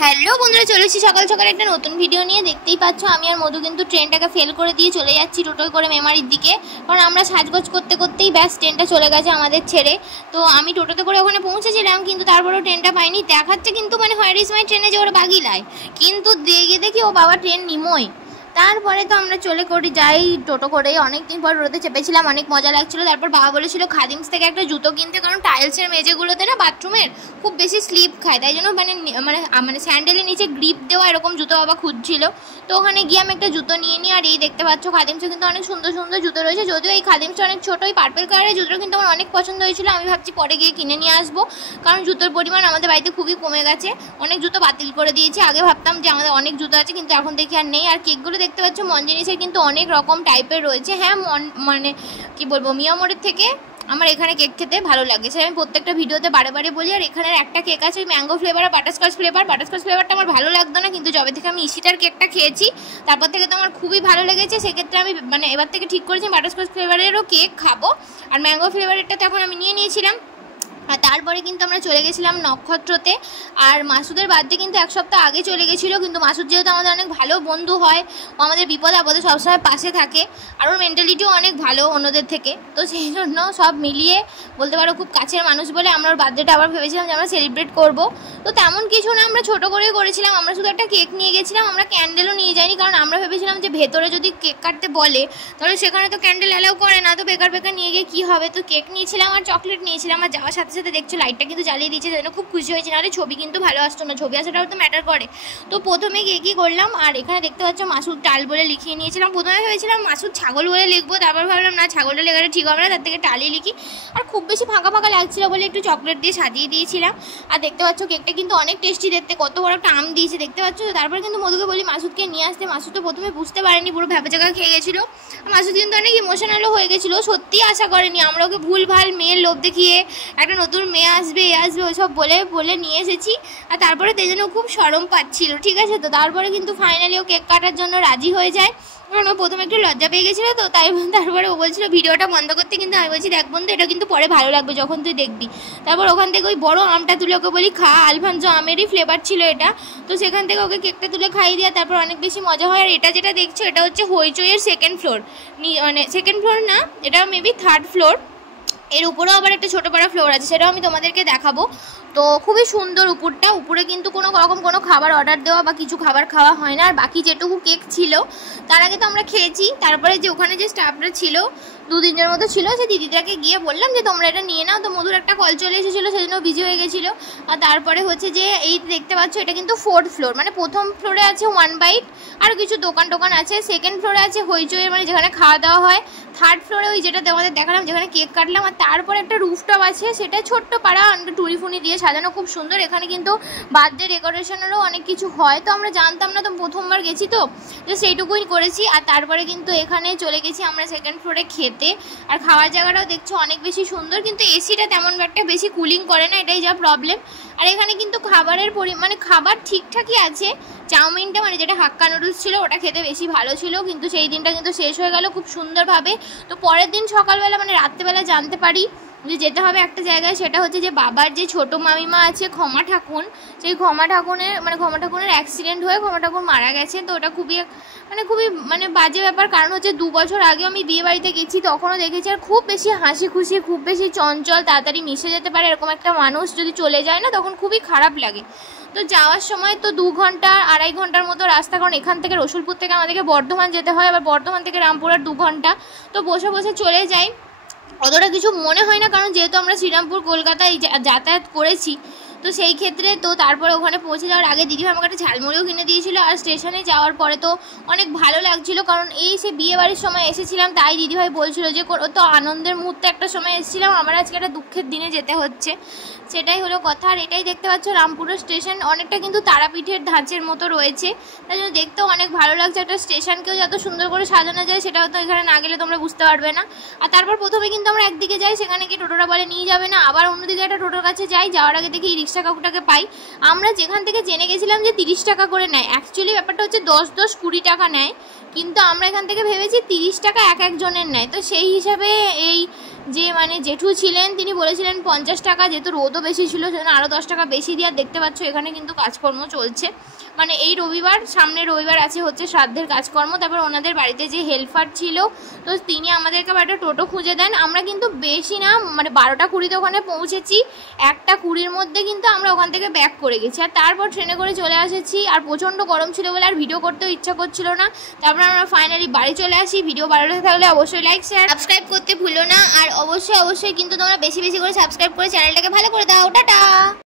Hello বন্ধুরা, চলে এসেছি সকাল সকাল একটা নতুন ভিডিও নিয়ে। দেখতেই পাচ্ছ আমি আর মধু কিন্তু ট্রেনটাকে ফেল করে দিয়ে চলে যাচ্ছি টোটোয় করে মেমারির দিকে, কারণ আমরা সাজগোজ করতে করতেই ব্যাস ট্রেনটা চলে গেছে আমাদের ছেড়ে। তো আমি টোটোতে করে ওখানে পৌঁছেছিলাম, কিন্তু তারপরেও ট্রেনটা পাইনি। দেখাচ্ছে কিন্তু মানে হোয়ার ইজ মাই ট্রেনে যে ওরা বাগিলায়, কিন্তু দেখি ও বাবা ট্রেন নিমোয়। তারপরে তো আমরা চলে করে যাই টোটো করে। অনেকদিন পর রোদে চেপেছিলাম, অনেক মজা লাগছিলো। তারপর বাবা বলেছিল খাদিমস থেকে একটা জুতো কিনতে, কারণ টাইলসের মেঝেগুলোতে না বাথরুমের খুব বেশি স্লিপ খায়, তাই জন্য মানে স্যান্ডেলের নিচে গ্রিপ দেওয়া এরকম জুতো বাবা খুঁজছিল। তো ওখানে গিয়ে আমি একটা জুতো নিয়ে নিই। আর এই দেখতে পাচ্ছ খাদিমসে কিন্তু অনেক সুন্দর সুন্দর জুতো রয়েছে, যদিও এই খাদিমসটা অনেক ছোটো। ওই পার্পেল কালারের জুতোটা কিন্তু আমার অনেক পছন্দ হয়েছিল। আমি ভাবছি পরে গিয়ে কিনে নিয়ে আসবো, কারণ জুতোর পরিমাণ আমাদের বাড়িতে খুবই কমে গেছে। অনেক জুতো বাতিল করে দিয়েছি। আগে ভাবতাম যে আমাদের অনেক জুতো আছে, কিন্তু এখন দেখি আর নেই। আর কেকগুলো দেখতে পাচ্ছ মন জিনিসের কিন্তু অনেক রকম টাইপের রয়েছে। হ্যাঁ, মানে কি বলবো, মিয়ামোরের থেকে আমার এখানে কেক খেতে ভালো লাগে, সেটা আমি প্রত্যেকটা ভিডিওতে বারে বারে বলি। আর এখানের একটা কেক আছে ওই ম্যাঙ্গো ফ্লেভার আর বাটারস্কচ ফ্লেভার। বাটারস্কচ ফ্লেভারটা আমার ভালো লাগতো না, কিন্তু যবে থেকে আমি ইশিটার কেকটা খেয়েছি তারপর থেকে তো আমার খুবই ভালো লেগেছে। সেক্ষেত্রে আমি মানে এবার থেকে ঠিক করেছি বাটারস্কচ ফ্লেভারেরও কেক খাবো। আর ম্যাঙ্গো ফ্লেভারেরটা তো এখন আমি নিয়ে নিয়েছিলাম। আর তারপরে কিন্তু আমরা চলে গেছিলাম নক্ষত্রতে। আর মাসুদের বার্থডে কিন্তু এক সপ্তাহ আগে চলে গেছিলো, কিন্তু মাসুদ যেহেতু আমাদের অনেক ভালো বন্ধু হয়, ও আমাদের বিপদ আপদে সবসময় পাশে থাকে, আর ওর মেন্টালিটিও অনেক ভালো অন্যদের থেকে। তো সেই জন্য সব মিলিয়ে বলতে পারো খুব কাছের মানুষ বলে আমরা ওর বার্থডেটা আবার ভেবেছিলাম যে আমরা সেলিব্রেট করবো। তো তেমন কিছু না, আমরা ছোটো করেই করেছিলাম। আমরা শুধু একটা কেক নিয়ে গেছিলাম, আমরা ক্যান্ডেলও নিয়ে যাইনি, কারণ আমরা ভেবেছিলাম যে ভেতরে যদি কেক কাটতে বলে তাহলে সেখানে তো ক্যান্ডেল অ্যালাউ করে না, তো বেকার নিয়ে গিয়ে কী হবে। তো কেক নিয়েছিলাম আর চকলেট নিয়েছিলাম। আর যাওয়ার সাথে সাথে দেখছো লাইটটা কিন্তু জ্বালিয়ে দিয়েছে, যেন খুব খুশি হয়েছে। নাহলে ছবি কিন্তু ভালো আসতো না, ছবি আসাটাও তো ম্যাটার করে। তো প্রথমে গিয়ে কী করলাম, আর এখানে দেখতে পাচ্ছ মাসুদ টাল বলে লিখিয়ে নিয়েছিলাম। প্রথমে ভেবেছিলাম মাসুদ ছাগল বলে লিখবো, তারপর ভাবলাম না, ছাগলটা লেখাটা ঠিক হবে না, তার থেকে টালই লিখি। আর খুব বেশি ফাঁকা ফাঁকা লাগছিলো বলে একটু চকলেট দিয়ে সাজিয়ে দিয়েছিলাম। আর দেখতে পাচ্ছ কেকটা কিন্তু অনেক টেস্টি দেখতে, কত বড় একটা আম দিয়েছে দেখতে পাচ্ছ। তারপর কিন্তু মধুকে বলি মাসুদকে নিয়ে আসতে। মাসুদ তো প্রথমে বুঝতে পারেনি, পুরো ভ্যাপা জায়গা খেয়ে গেছিলো। মাসুদ কিন্তু অনেক ইমোশনালও হয়ে গেছিলো, সত্যিই আশা করেনি। আমরা ওকে ভুল ভাল মেয়ের লোভ দেখিয়ে একটা নতুন মেয়ে আসবে ওইসব বলে নিয়ে এসেছি। আর তারপরে তাই জন্য খুব শরম পাচ্ছিল, ঠিক আছে। তো তারপরে কিন্তু ফাইনালি ও কেক কাটার জন্য রাজি হয়ে যায়, কারণ ও প্রথমে একটু লজ্জা পেয়ে গেছিলো। তো তাই তারপরে ও বলছিল ভিডিওটা বন্ধ করতে, কিন্তু আমি বলছি দেখ বন্ধু, এটা কিন্তু পরে ভালো লাগবে যখন তুই দেখবি। তারপর ওখান থেকে ওই বড় আমটা তুলে ওকে বলি খা, আলফানজো আমেরই ফ্লেভার ছিল এটা। তো সেখান থেকে ওকে কেকটা তুলে খাইয়ে দেওয়া, তারপর অনেক বেশি মজা হয়। আর এটা যেটা দেখছো এটা হচ্ছে হইচইয়ের সেকেন্ড ফ্লোর, মানে সেকেন্ড ফ্লোর না, এটা মেবি থার্ড ফ্লোর। এর উপরেও আবার একটা ছোটো পাড়া ফ্লোর আছে, সেটাও আমি তোমাদেরকে দেখাবো। তো খুবই সুন্দর উপরটা। উপরে কিন্তু কোনো খাবার অর্ডার দেওয়া বা কিছু খাবার খাওয়া হয় না। আর বাকি যেটুকু কেক ছিল তার আগে তো আমরা খেয়েছি। তারপরে যে ওখানে যে স্টাফরা ছিল 2-3 জনের মতো ছিল, সেই দিদিটাকে গিয়ে বললাম যে তোমরা এটা নিয়ে নাও। তো মধুর একটা কল চলে এসেছিলো, সেই জন্য বিজি হয়ে গেছিলো। আর তারপরে হচ্ছে যে এই দেখতে পাচ্ছ এটা কিন্তু 4th ফ্লোর, মানে প্রথম ফ্লোরে আছে 1 বাইট আর কিছু দোকান আছে। সেকেন্ড ফ্লোরে আছে হইচইয়ের, মানে যেখানে খাওয়া দাওয়া হয়। থার্ড ফ্লোরে ওই যেটা তোমাদের দেখালাম যেখানে কেক কাটলাম। আর তারপরে একটা রুফটপ আছে, সেটা ছোট্ট পাড়া টুরি ফুনি দিয়ে সাজানো, খুব সুন্দর। এখানে কিন্তু বার্থডে ডেকোরেশনেরও অনেক কিছু হয়, তো আমরা জানতাম না, তো প্রথমবার গেছি তো সেইটুকুই করেছি। আর তারপরে কিন্তু এখানে চলে গেছি আমরা সেকেন্ড ফ্লোরে খেতে। আর খাওয়ার জায়গাটাও দেখছো অনেক বেশি সুন্দর, কিন্তু এসিটা তেমন একটা বেশি কুলিং করে না, এটাই যা প্রবলেম। আর এখানে কিন্তু খাবারের মানে খাবার ঠিকঠাকই আছে। চাউমিনটা মানে যেটা হাক্কা নুডলস ছিল ওটা খেতে বেশি ভালো ছিল, কিন্তু সেই দিনটা কিন্তু শেষ হয়ে গেল খুব সুন্দরভাবে। তো পরের দিন সকালবেলা মানে রাত্রেবেলা জানতে পারি যে যেতে হবে একটা জায়গায়, সেটা হচ্ছে যে বাবার যে ছোটো মামিমা আছে ক্ষমা ঠাকুর, সেই ক্ষমা ঠাকুরের অ্যাক্সিডেন্ট হয়ে ক্ষমা ঠাকুর মারা গেছে। তো ওটা খুবই বাজে ব্যাপার, কারণ হচ্ছে 2 বছর আগেও আমি বিয়ে বাড়িতে গেছি, তখনও দেখেছি। আর খুব বেশি হাসি খুশি, খুব বেশি চঞ্চল, তাড়াতাড়ি মিশে যেতে পারে এরকম একটা মানুষ যদি চলে যায় না, তখন খুবই খারাপ লাগে। তো যাওয়ার সময় তো 2 ঘন্টা 2.5 ঘন্টার মতো রাস্তা, কারণ এখান থেকে রসুলপুর থেকে আমাদেরকে বর্ধমান যেতে হয়, আবার বর্ধমান থেকে রামপুরহাট 2 ঘন্টা। তো বসে বসে চলে যাই, অতটা কিছু মনে হয় না, কারণ যেহেতু আমরা শ্রীরামপুর কলকাতায় যাতায়াত করেছি। তো সেই ক্ষেত্রে তো তারপরে ওখানে পৌঁছে যাওয়ার আগে দিদিভাই আমাকে একটা ঝালমুড়িও কিনে দিয়েছিল। আর স্টেশনে যাওয়ার পরে তো অনেক ভালো লাগছিলো, কারণ এই সে বিয়ে বাড়ির সময় এসেছিলাম, তাই দিদিভাই বলছিল যে তো আনন্দের মুহূর্তে একটা সময় এসেছিলাম, আমার আজকে একটা দুঃখের দিনে যেতে হচ্ছে, সেটাই হলো কথা। আর এটাই দেখতে পাচ্ছ রামপুরের স্টেশন, অনেকটা কিন্তু তারাপীঠের ধাঁচের মতো রয়েছে, তাই জন্য দেখতেও অনেক ভালো লাগছে। একটা স্টেশনকেও যত সুন্দর করে সাজানো যায় সেটাও তো এখানে না গেলে তোমরা বুঝতে পারবে না। আর তারপর প্রথমে কিন্তু আমরা একদিকে যাই, সেখানে গিয়ে টোটোটা বলে নিয়ে যাবে না, আবার অন্যদিকে একটা টোটোর কাছে যাই, যাওয়ার আগে দেখি টাকাটাকে পাই। আমরা যেখান থেকে জেনে গেছিলাম যে 30 টাকা করে নেয়, অ্যাকচুয়ালি ব্যাপারটা হচ্ছে 10-20 টাকা নেয়, কিন্তু আমরা এখান থেকে ভেবেছি 30 টাকা এক একজনের নেয়। তো সেই হিসাবে এই যে মানে জেঠু ছিলেন তিনি বলেছিলেন 50 টাকা, যেহেতু রোদও বেশি ছিল সেজন্য আরও 10 টাকা বেশি দিয়ে। দেখতে পাচ্ছ এখানে কিন্তু কাজকর্ম চলছে, মানে এই রবিবার, সামনের রবিবার আছে হচ্ছে শ্রাদ্ধের কাজকর্ম। তারপর ওনাদের বাড়িতে যে হেল্পার ছিল তো তিনি আমাদেরকে একটা টোটো খুঁজে দেন। আমরা কিন্তু বেশি না, মানে 12টা 20-তে ওখানে পৌঁছেছি, 1টা 20-র মধ্যে কিন্তু আমরা ওখান থেকে ব্যাক করে গেছি। আর তারপর ট্রেনে করে চলে এসেছি, আর প্রচণ্ড গরম ছিল বলে আর ভিডিও করতেও ইচ্ছা করছিল না। তারপর আমরা ফাইনালি বাড়ি চলে আসি। ভিডিও ভালো থাকলে অবশ্যই লাইক শেয়ার সাবস্ক্রাইব করতে ভুলো না, আর অবশ্যই কিন্তু তোমরা বেশি বেশি করে সাবস্ক্রাইব করে চ্যানেলটাকে ভালো করে দাও। টাটা।